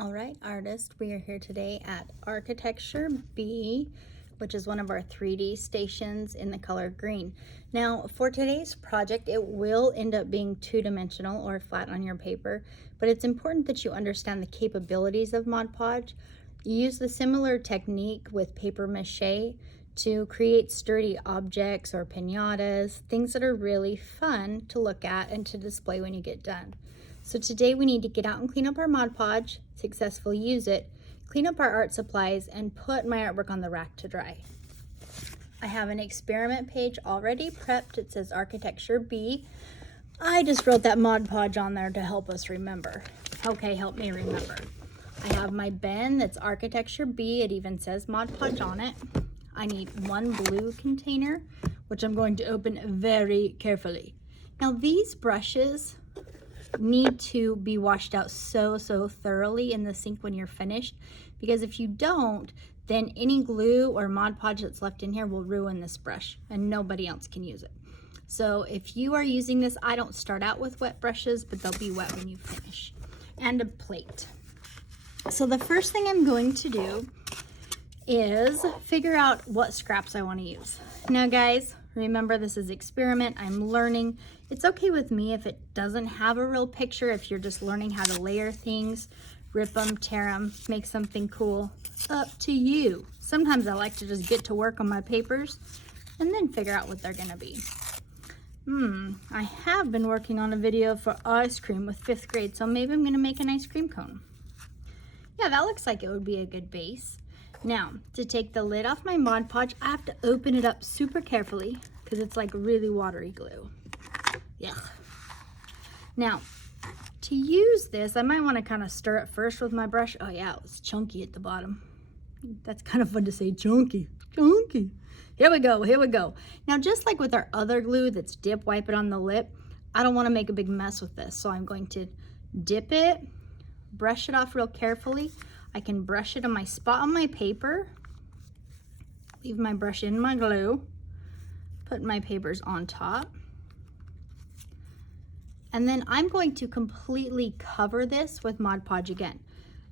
All right, artists, we are here today at Architecture B, which is one of our 3D stations in the color green. Now, for today's project, it will end up being two-dimensional or flat on your paper, but it's important that you understand the capabilities of Mod Podge. You use the similar technique with paper mache to create sturdy objects or piñatas, things that are really fun to look at and to display when you get done. So today we need to get out and clean up our Mod Podge, successfully use it, clean up our art supplies, and put my artwork on the rack to dry. I have an experiment page already prepped. It says Architecture B. I just wrote that Mod Podge on there to help us remember. Okay, help me remember. I have my bin that's Architecture B. It even says Mod Podge on it. I need one blue container, which I'm going to open very carefully. Now these brushes need to be washed out so thoroughly in the sink when you're finished, because if you don't, then any glue or Mod Podge that's left in here will ruin this brush and nobody else can use it. So if you are using this, I don't start out with wet brushes, but they'll be wet when you finish. And a plate. So the first thing I'm going to do is figure out what scraps I want to use. Now guys, remember, this is experiment. I'm learning. It's okay with me if it doesn't have a real picture, if you're just learning how to layer things, rip them, tear them, make something cool. Up to you. Sometimes I like to just get to work on my papers and then figure out what they're gonna be. I have been working on a video for ice cream with 5th grade, so maybe I'm gonna make an ice cream cone. Yeah, that looks like it would be a good base. Now, to take the lid off my Mod Podge, I have to open it up super carefully because it's like really watery glue. Yeah. Now, to use this, I might want to kind of stir it first with my brush. Oh yeah, it was chunky at the bottom. That's kind of fun to say, chunky, chunky. Here we go, here we go. Now, just like with our other glue that's dip, wipe it on the lip, I don't want to make a big mess with this. So I'm going to dip it, brush it off real carefully. I can brush it on my spot on my paper, leave my brush in my glue, put my papers on top. And then I'm going to completely cover this with Mod Podge again.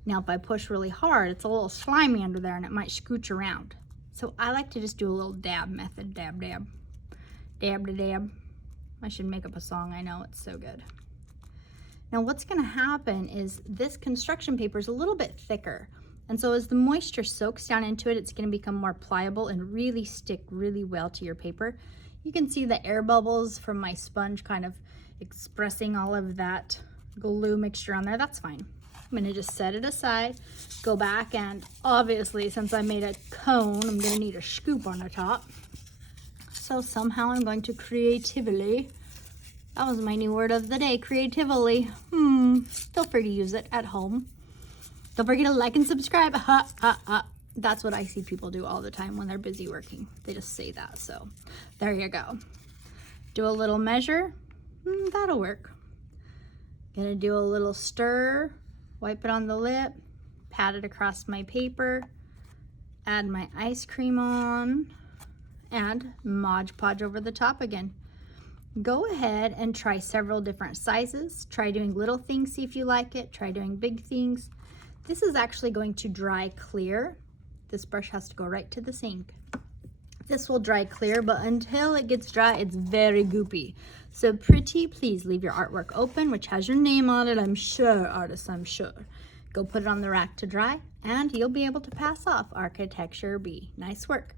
Now, if I push really hard, it's a little slimy under there and it might scooch around. So I like to just do a little dab method, dab, dab, dab to dab. I should make up a song, I know, it's so good. Now what's gonna happen is this construction paper is a little bit thicker. And so as the moisture soaks down into it, it's gonna become more pliable and really stick really well to your paper. You can see the air bubbles from my sponge kind of expressing all of that glue mixture on there. That's fine. I'm gonna just set it aside, go back, and obviously since I made a cone, I'm gonna need a scoop on the top. So somehow I'm going to creatively, that was my new word of the day, creatively. Feel free to use it at home. Don't forget to like and subscribe. That's what I see people do all the time when they're busy working. They just say that, so there you go. Do a little measure. That'll work. Gonna do a little stir, wipe it on the lip, pat it across my paper, add my ice cream on, and Mod Podge over the top again. Go ahead and try several different sizes. Try doing little things, see if you like it. Try doing big things. This is actually going to dry clear. This brush has to go right to the sink. This will dry clear, but until it gets dry, it's very goopy. So pretty please leave your artwork open, which has your name on it, I'm sure, artists, I'm sure. Go put it on the rack to dry, and you'll be able to pass off Architecture B. Nice work.